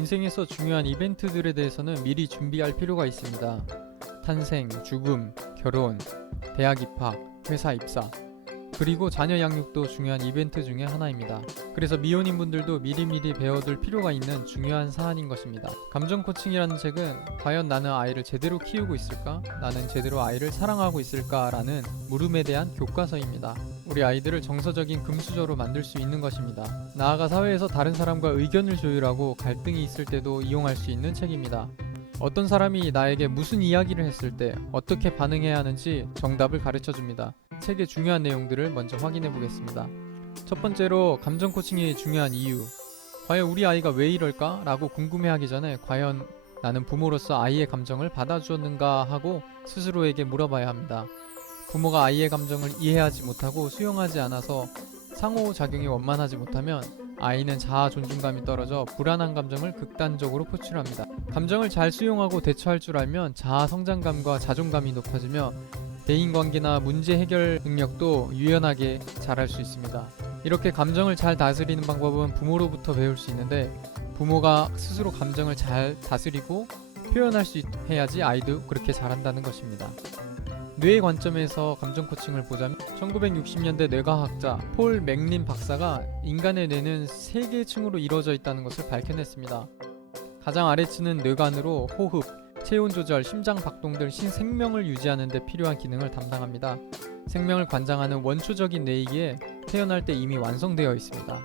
인생에서 중요한 이벤트들에 대해서는 미리 준비할 필요가 있습니다. 탄생, 죽음, 결혼, 대학 입학, 회사 입사, 그리고 자녀 양육도 중요한 이벤트 중에 하나입니다. 그래서 미혼인 분들도 미리미리 배워둘 필요가 있는 중요한 사안인 것입니다. 감정 코칭이라는 책은 과연 나는 아이를 제대로 키우고 있을까? 나는 제대로 아이를 사랑하고 있을까? 라는 물음에 대한 교과서입니다. 우리 아이들을 정서적인 금수저로 만들 수 있는 것입니다. 나아가 사회에서 다른 사람과 의견을 조율하고 갈등이 있을 때도 이용할 수 있는 책입니다. 어떤 사람이 나에게 무슨 이야기를 했을 때 어떻게 반응해야 하는지 정답을 가르쳐 줍니다. 책의 중요한 내용들을 먼저 확인해 보겠습니다. 첫 번째로 감정 코칭이 중요한 이유. 과연 우리 아이가 왜 이럴까? 라고 궁금해하기 전에 과연 나는 부모로서 아이의 감정을 받아주었는가 하고 스스로에게 물어봐야 합니다. 부모가 아이의 감정을 이해하지 못하고 수용하지 않아서 상호작용이 원만하지 못하면 아이는 자아 존중감이 떨어져 불안한 감정을 극단적으로 표출합니다. 감정을 잘 수용하고 대처할 줄 알면 자아 성장감과 자존감이 높아지며 대인관계나 문제 해결 능력도 유연하게 잘할 수 있습니다. 이렇게 감정을 잘 다스리는 방법은 부모로부터 배울 수 있는데, 부모가 스스로 감정을 잘 다스리고 표현할 수 해야지 아이도 그렇게 잘한다는 것입니다. 뇌의 관점에서 감정 코칭을 보자면 1960년대 뇌과학자 폴 맥린 박사가 인간의 뇌는 3개 층으로 이루어져 있다는 것을 밝혀냈습니다. 가장 아래층은 뇌관으로 호흡, 체온 조절, 심장 박동 등 생명을 유지하는 데 필요한 기능을 담당합니다. 생명을 관장하는 원초적인 뇌이기에 태어날 때 이미 완성되어 있습니다.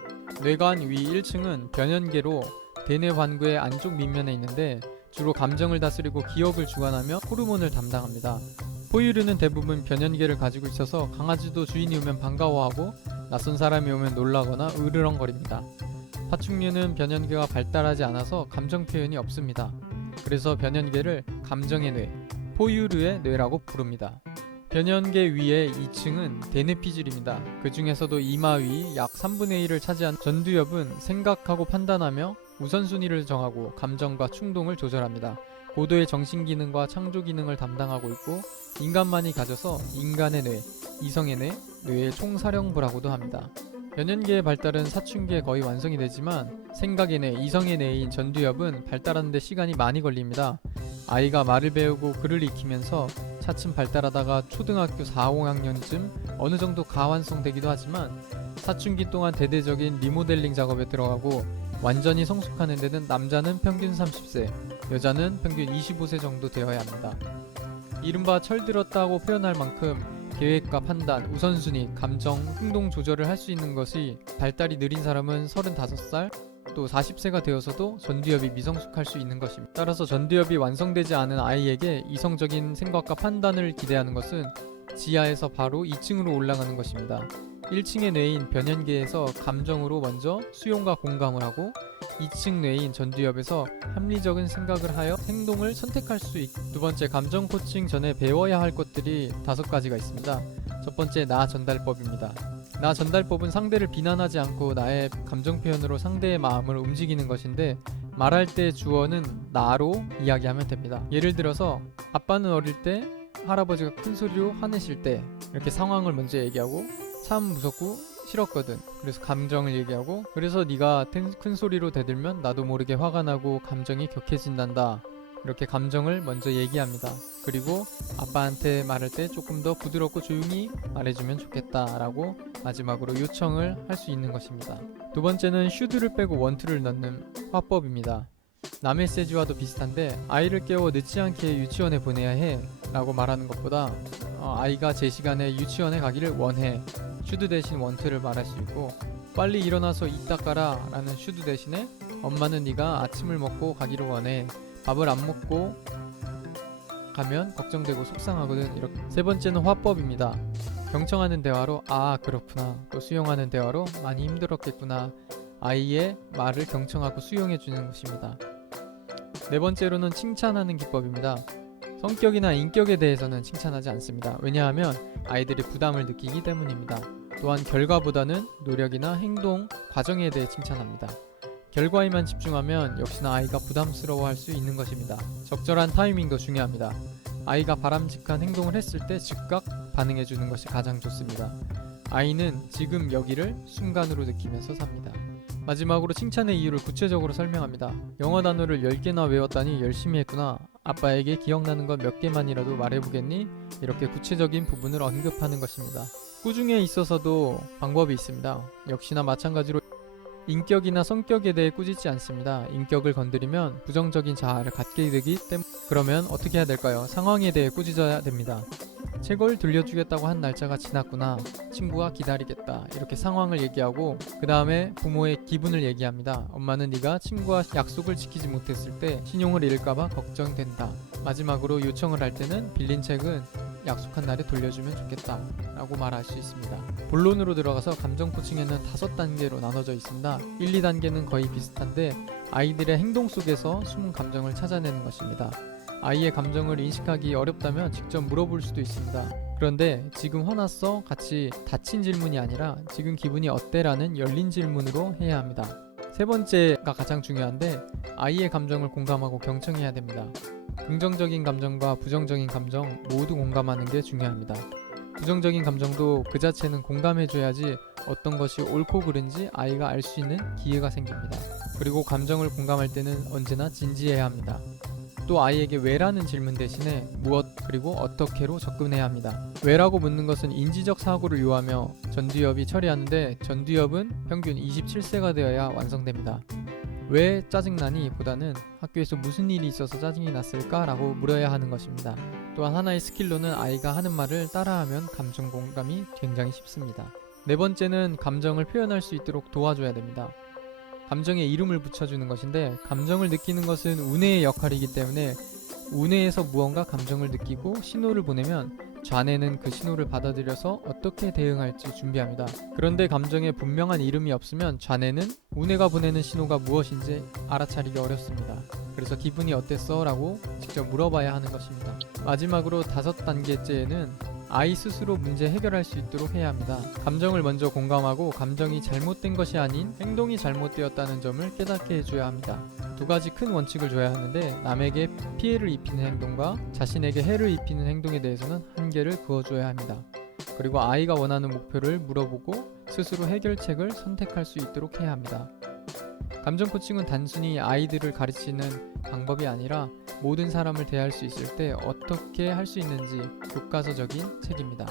뇌관 위 1층은 변연계로 대뇌 관구의 안쪽 밑면에 있는데 주로 감정을 다스리고 기억을 주관하며 호르몬을 담당합니다. 포유류는 대부분 변연계를 가지고 있어서 강아지도 주인이 오면 반가워하고 낯선 사람이 오면 놀라거나 으르렁거립니다. 파충류는 변연계가 발달하지 않아서 감정 표현이 없습니다. 그래서 변연계를 감정의 뇌, 포유류의 뇌라고 부릅니다. 변연계 위의 2층은 대뇌피질입니다. 그 중에서도 이마 위 약 3분의 1을 차지한 전두엽은 생각하고 판단하며 우선순위를 정하고 감정과 충동을 조절합니다. 고도의 정신기능과 창조기능을 담당하고 있고 인간만이 가져서 인간의 뇌, 이성의 뇌, 뇌의 총사령부라고도 합니다. 변연계의 발달은 사춘기에 거의 완성이 되지만 생각의 뇌, 이성의 뇌인 전두엽은 발달하는 데 시간이 많이 걸립니다. 아이가 말을 배우고 글을 익히면서 차츰 발달하다가 초등학교 4, 5학년쯤 어느 정도 가완성되기도 하지만 사춘기 동안 대대적인 리모델링 작업에 들어가고 완전히 성숙하는 데는 남자는 평균 30세, 여자는 평균 25세 정도 되어야 합니다. 이른바 철들었다고 표현할 만큼 계획과 판단, 우선순위, 감정, 행동 조절을 할 수 있는 것이 발달이 느린 사람은 35살, 또 40세가 되어서도 전두엽이 미성숙할 수 있는 것입니다. 따라서 전두엽이 완성되지 않은 아이에게 이성적인 생각과 판단을 기대하는 것은 지하에서 바로 2층으로 올라가는 것입니다. 1층의 뇌인 변연계에서 감정으로 먼저 수용과 공감을 하고 2층 뇌인 전두엽에서 합리적인 생각을 하여 행동을 선택할 수 있고, 두 번째, 감정 코칭 전에 배워야 할 것들이 5가지가 있습니다. 첫 번째, 나 전달법입니다. 나 전달법은 상대를 비난하지 않고 나의 감정 표현으로 상대의 마음을 움직이는 것인데, 말할 때 주어는 나로 이야기하면 됩니다. 예를 들어서 아빠는 어릴 때 할아버지가 큰 소리로 화내실 때 이렇게 상황을 먼저 얘기하고 참 무섭고 싫었거든. 그래서 감정을 얘기하고, 그래서 네가 큰 소리로 대들면 나도 모르게 화가 나고 감정이 격해진단다. 이렇게 감정을 먼저 얘기합니다. 그리고 아빠한테 말할 때 조금 더 부드럽고 조용히 말해주면 좋겠다 라고 마지막으로 요청을 할 수 있는 것입니다. 두 번째는 should를 빼고 want를 넣는 화법입니다. 나 메시지와도 비슷한데, 아이를 깨워 늦지 않게 유치원에 보내야 해 라고 말하는 것보다 아이가 제 시간에 유치원에 가기를 원해, should 대신 want를 말할 수 있고, 빨리 일어나서 이따 가라 라는 should 대신에 엄마는 네가 아침을 먹고 가기를 원해, 밥을 안 먹고 가면 걱정되고 속상하거든. 이렇게. 세 번째는 화법입니다. 경청하는 대화로 아 그렇구나, 또 수용하는 대화로 많이 힘들었겠구나, 아이의 말을 경청하고 수용해 주는 것입니다. 네 번째로는 칭찬하는 기법입니다. 성격이나 인격에 대해서는 칭찬하지 않습니다. 왜냐하면 아이들이 부담을 느끼기 때문입니다. 또한 결과보다는 노력이나 행동, 과정에 대해 칭찬합니다. 결과에만 집중하면 역시나 아이가 부담스러워할 수 있는 것입니다. 적절한 타이밍도 중요합니다. 아이가 바람직한 행동을 했을 때 즉각 반응해주는 것이 가장 좋습니다. 아이는 지금 여기를 순간으로 느끼면서 삽니다. 마지막으로 칭찬의 이유를 구체적으로 설명합니다. 영어 단어를 10개나 외웠다니 열심히 했구나. 아빠에게 기억나는 것 몇 개만이라도 말해보겠니? 이렇게 구체적인 부분을 언급하는 것입니다. 꾸중에 있어서도 방법이 있습니다. 역시나 마찬가지로 인격이나 성격에 대해 꾸짖지 않습니다. 인격을 건드리면 부정적인 자아를 갖게 되기 때문에 그러면 어떻게 해야 될까요? 상황에 대해 꾸짖어야 됩니다. 새 걸 들려주겠다고 한 날짜가 지났구나. 친구가 기다리겠다. 이렇게 상황을 얘기하고 그 다음에 부모의 기분을 얘기합니다. 엄마는 네가 친구와 약속을 지키지 못했을 때 신용을 잃을까봐 걱정된다. 마지막으로 요청을 할 때는 빌린 책은 약속한 날에 돌려주면 좋겠다 라고 말할 수 있습니다. 본론으로 들어가서 감정 코칭에는 5단계로 나눠져 있습니다. 1, 2단계는 거의 비슷한데 아이들의 행동 속에서 숨은 감정을 찾아내는 것입니다. 아이의 감정을 인식하기 어렵다면 직접 물어볼 수도 있습니다. 그런데 지금 화났어? 같이 닫힌 질문이 아니라 지금 기분이 어때? 라는 열린 질문으로 해야 합니다. 세 번째가 가장 중요한데 아이의 감정을 공감하고 경청해야 됩니다. 긍정적인 감정과 부정적인 감정 모두 공감하는 게 중요합니다. 부정적인 감정도 그 자체는 공감해줘야지 어떤 것이 옳고 그른지 아이가 알 수 있는 기회가 생깁니다. 그리고 감정을 공감할 때는 언제나 진지해야 합니다. 또 아이에게 왜라는 질문 대신에 무엇 그리고 어떻게로 접근해야 합니다. 왜라고 묻는 것은 인지적 사고를 요하며 전두엽이 처리하는데 전두엽은 평균 27세가 되어야 완성됩니다. 왜 짜증나니? 보다는 학교에서 무슨 일이 있어서 짜증이 났을까? 라고 물어야 하는 것입니다. 또한 하나의 스킬로는 아이가 하는 말을 따라하면 감정 공감이 굉장히 쉽습니다. 네 번째는 감정을 표현할 수 있도록 도와줘야 됩니다. 감정에 이름을 붙여주는 것인데 감정을 느끼는 것은 우뇌의 역할이기 때문에 우뇌에서 무언가 감정을 느끼고 신호를 보내면 좌뇌는 그 신호를 받아들여서 어떻게 대응할지 준비합니다. 그런데 감정에 분명한 이름이 없으면 좌뇌는 우뇌가 보내는 신호가 무엇인지 알아차리기 어렵습니다. 그래서 기분이 어땠어? 라고 직접 물어봐야 하는 것입니다. 마지막으로 5단계째에는 아이 스스로 문제 해결할 수 있도록 해야 합니다. 감정을 먼저 공감하고 감정이 잘못된 것이 아닌 행동이 잘못되었다는 점을 깨닫게 해줘야 합니다. 2가지 큰 원칙을 줘야 하는데 남에게 피해를 입히는 행동과 자신에게 해를 입히는 행동에 대해서는 한계를 그어줘야 합니다. 그리고 아이가 원하는 목표를 물어보고 스스로 해결책을 선택할 수 있도록 해야 합니다. 감정 코칭은 단순히 아이들을 가르치는 방법이 아니라 모든 사람을 대할 수 있을 때 어떻게 할 수 있는지 교과서적인 책입니다.